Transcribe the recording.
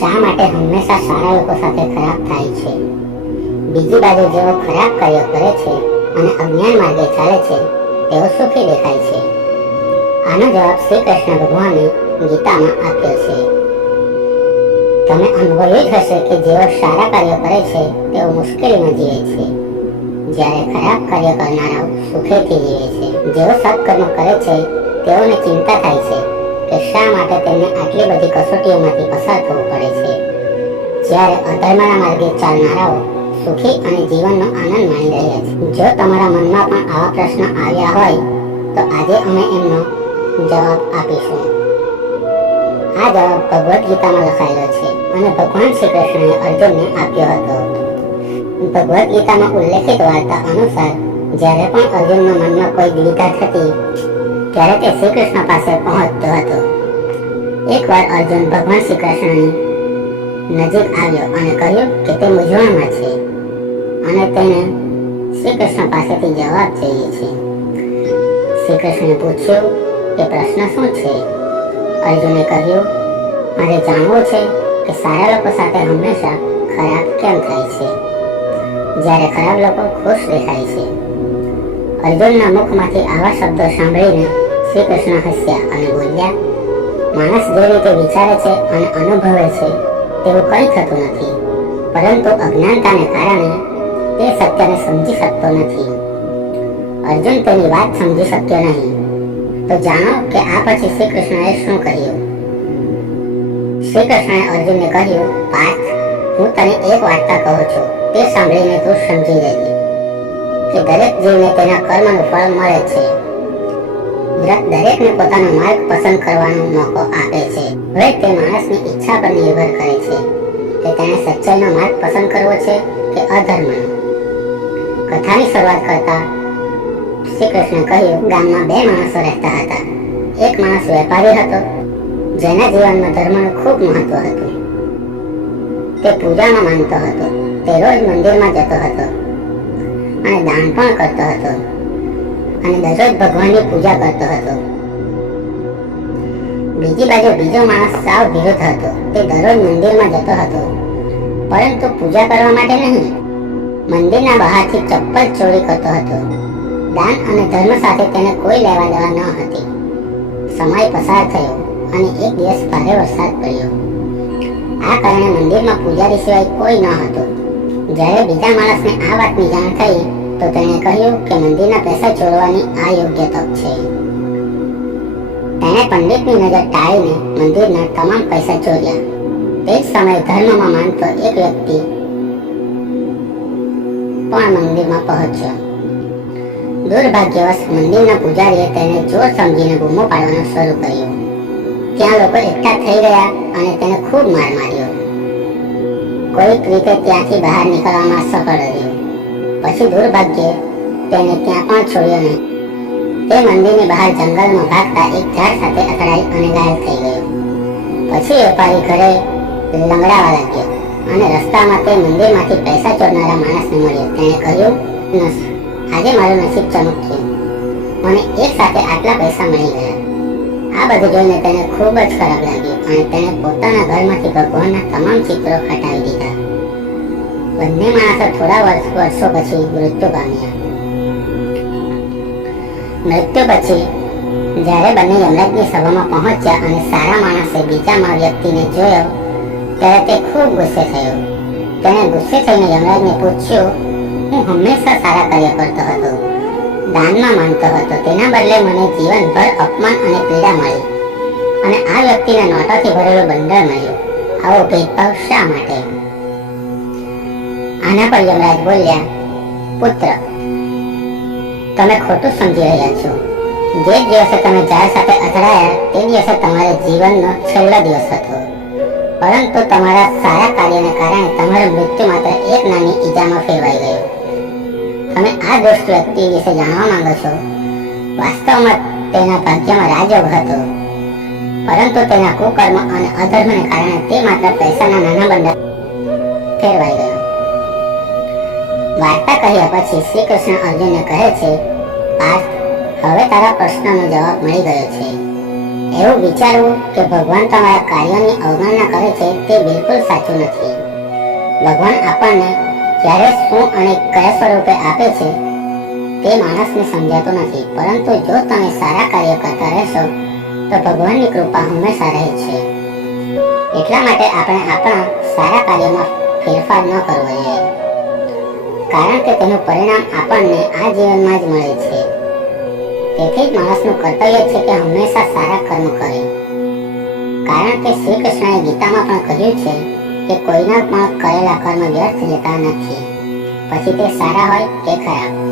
શા માટે હંમેશા સારા લોકો સાથે ખરાબ થાય છે? બીજી બાજુ જેઓ ખરાબ કાર્યો કરે છે અને અજ્ઞાન માર્ગે ચાલે છે, તેઓ સુખી દેખાય છે. આનો જવાબ શ્રી કૃષ્ણ ભગવાને ગીતામાં આપ્યો છે. તમે અનુભવ્યું જ હશે કે જેઓ સારા કાર્યો કરે છે, તેઓ મુશ્કેલીમાં જીવે છે. જ્યારે ખરાબ કાર્ય કરનારાઓ સુખેથી જીવે છે, જેઓ સત્કર્મ કરે છે, તેઓને ચિંતા થાય છે. કે શા માટે તેમને આટલી બધી કસોટીઓમાંથી પસાર થવું પડે છે? જ્યારે અધર્મના માર્ગે ચાલનારાઓ સુખી અને જીવનનો આનંદ માણી રહ્યા છે. જો તમારા મનમાં પણ આવા પ્રશ્ન આવ્યા હોય, તો આજે અમે એમનો જવાબ આપીશું. આ જવાબ ભગવદ્ ગીતામાં લખાયેલો છે અને ભગવાન શ્રી કૃષ્ણએ અર્જુનને આપ્યો હતો. ભગવદ્ ગીતામાં ઉલ્લેખિત વાર્તા અનુસાર, જ્યારે પણ અર્જુનના મનમાં કોઈ દ્વિધા થતી ત્યારે તે શ્રી કૃષ્ણ પાસે પહોંચતો હતો. એકવાર અર્જુન ભગવાન શ્રી કૃષ્ણની નજીક આવ્યો અને કહ્યું કે તે મૂંઝવણમાં છે અને તેને શ્રી કૃષ્ણ પાસેથી જવાબ જોઈએ છે. શ્રી કૃષ્ણે પૂછ્યું કે પ્રશ્ન શું છે? અર્જુને કહ્યું, મારે જાણવું છે કે સારા લોકો સાથે હંમેશા ખરાબ કેમ થાય છે? જ્યારે ખરાબ લોકો ખુશ દેખાય છે. અર્જુનના મુખમાંથી આવા શબ્દો સાંભળીને શ્રી કૃષ્ણ હસ્યા અને બોલ્યા માણસ જે રીતે વિચારે છે અને અનુભવે છે, તેવું કંઈ થતું નથી. પરંતુ અજ્ઞાનતાને કારણે તે સત્યને સમજી શકતો નથી. અર્જુન તેની વાત સમજી શક્યો નહીં. તો જાણો કે આ પછી શ્રી કૃષ્ણએ શું કહ્યું શ્રી કૃષ્ણએ અર્જુનને કહ્યું, પાર્થ, હું તને એક વાર્તા કહું છું, તે સાંભળીને તું સમજી લેજે, કે દરેક જીવને તેના કર્મનું ફળ મળે છે. દરેકને પોતાનો માર્ગ પસંદ કરવાનો મોકો આપે છે. હવે તે માણસની ઈચ્છા પર નિર્ભર કરે છે. કે તેણે સચ્ચાઈનો માર્ગ પસંદ કરવો છે કે અધર્મનો? કથાની શરૂઆત કરતા શ્રી કૃષ્ણ કહ્યું, ગામમાં બે માણસો રહેતા હતા. એક માણસ વેપારી હતો, જેના જીવનમાં ધર્મનું ખૂબ મહત્વ હતું. તે પૂજામાં માનતો હતો. તે રોજ મંદિરમાં જતો હતો અને દાન પણ કરતો હતો. અને દરરોજ ભગવાનની પૂજા કરતો હતો. બીજી બાજુ બીજો માણસ સાવ વિરુદ્ધ હતો. તે દરરોજ મંદિરમાં જતો હતો. પરંતુ પૂજા કરવા માટે નહીં. મંદિરના બહારથી ચપ્પલ ચોરી કરતો હતો. દાન અને ધર્મ સાથે તેને કોઈ લેવા દેવા ન હતી. સમય પસાર થયો અને એક દિવસ ભારે વરસાદ પડ્યો. આ કારણે મંદિરમાં પૂજારી સિવાય કોઈ ન હતું. જ્યારે બીજા માણસને આ વાતની જાણ થઈ તો તેણે કહ્યું કે મંદિરના પૈસા ચોરવાની આ યોગ્ય તક છે. તેણે પંડિતની નજર ટાળીને મંદિરના તમામ પૈસા ચોર્યા. તે જ સમયે ધર્મમાં માનતો એક વ્યક્તિ પણ મંદિરમાં પહોંચ્યો. દુર્ભાગ્યવશ મંદિરના પૂજારીએ તેને જોર સમજીને બૂમો પાડવાનું શરૂ કર્યું. ત્યાં લોકો એકઠા થઈ ગયા અને તેને ખૂબ માર માર્યો. કોઈક રીતે ત્યાંથી બહાર નીકળવામાં સફળ રહ્યો. પછી દુર્ભાગ્યે તેને ત્યાં પણ છોડ્યો નહીં. તે મંદિરની બહાર જંગલમાં ભાગતા એક ઝાડ સાથે અથડાઈ અને ઘાયલ થઈ ગયો. પછી વેપારી ઘરે લંગડાવા લાગ્યો અને રસ્તામાં તે મંદિરમાંથી પૈસા ચોરનારા માણસને મળ્યો. તેણે કહ્યું "નસ, આજે મારું નસીબ ચમક્યું. મને એક સાથે આટલા પૈસા મળી ગયા. આ બધું જોઈને તેને ખૂબ જ ખરાબ લાગ્યું અને તેણે પોતાના ઘરમાંથી ભગવાનના તમામ ચિત્રો હટાવી દીધા. બંને માણસો થોડા વર્ષ વર્ષો પછી મૃત્યુ પામ્યા. મૃત્યુ પછી જ્યારે બંને યમરાજની સભામાં પહોંચ્યા અને સારા માણસે બીજા વ્યક્તિને જોયો, ત્યારે તે ખૂબ ગુસ્સે થયો. તેણે ગુસ્સે થઈને યમરાજને પૂછ્યું હું હંમેશા સારા કાર્ય કરતો હતો, દાનમાં માનતો હતો, તેના બદલે મને જીવનભર અપમાન અને પીડા મળી. અને આ વ્યક્તિને નોટોથી ભરેલું બંડર મળ્યું. આવો ભેદભાવ શા માટે? આના પર યમરાજ બોલ્યા, પુત્ર, તમે ખોટું સમજી રહ્યા છો. જે દિવસે તમે ઝાડ સાથે અથડાયા, તે દિવસે તમારા જીવનનો છેલ્લો દિવસ હતો. પરંતુ તમારા સારા કાર્યને કારણે તમારું મૃત્યુ માત્ર એક નાની ઈજામાં ફેરવાઈ ગયું. તમે આ દુષ્ટ વ્યક્તિ વિશે જાણવા માંગો છો. વાસ્તવમાં તેના ભાગ્યમાં રાજયોગ હતો. પરંતુ તેના કુકર્મ અને અધર્મને કારણે તે માત્ર પૈસાના નાના બંડા ફેરવાઈ ગયો. વાર્તા કહ્યા પછી શ્રી કૃષ્ણ અર્જુનને કહે છે, પાર્થ, હવે તારા પ્રશ્નનો જવાબ મળી ગયો છે. એવું વિચારવું કે ભગવાન તમારા કાર્યોની અવગણના કરે છે તે બિલકુલ સાચું નથી. ભગવાન આપણને ક્યારે શું અને કયા સ્વરૂપે આપે છે તે માણસને સમજાતું નથી. પરંતુ જો તમે સારા કાર્ય કરતા રહેશો, તો ભગવાનની કૃપા હંમેશા રહે છે. એટલા માટે આપણે આપણા સારા કાર્યોમાં ફેરફાર ન કરવો જોઈએ. કારણ કે તેનું પરિણામ આપણને આ જીવનમાં જ મળે છે. તેથી જ માણસનું કર્તવ્ય છે કે હંમેશા સારા કર્મ કરે. કારણ કે શ્રી કૃષ્ણએ ગીતામાં પણ કહ્યું છે કે કોઈના પણ કરેલા કર્મ વ્યર્થ જતા નથી. પછી તે સારા હોય કે ખરાબ?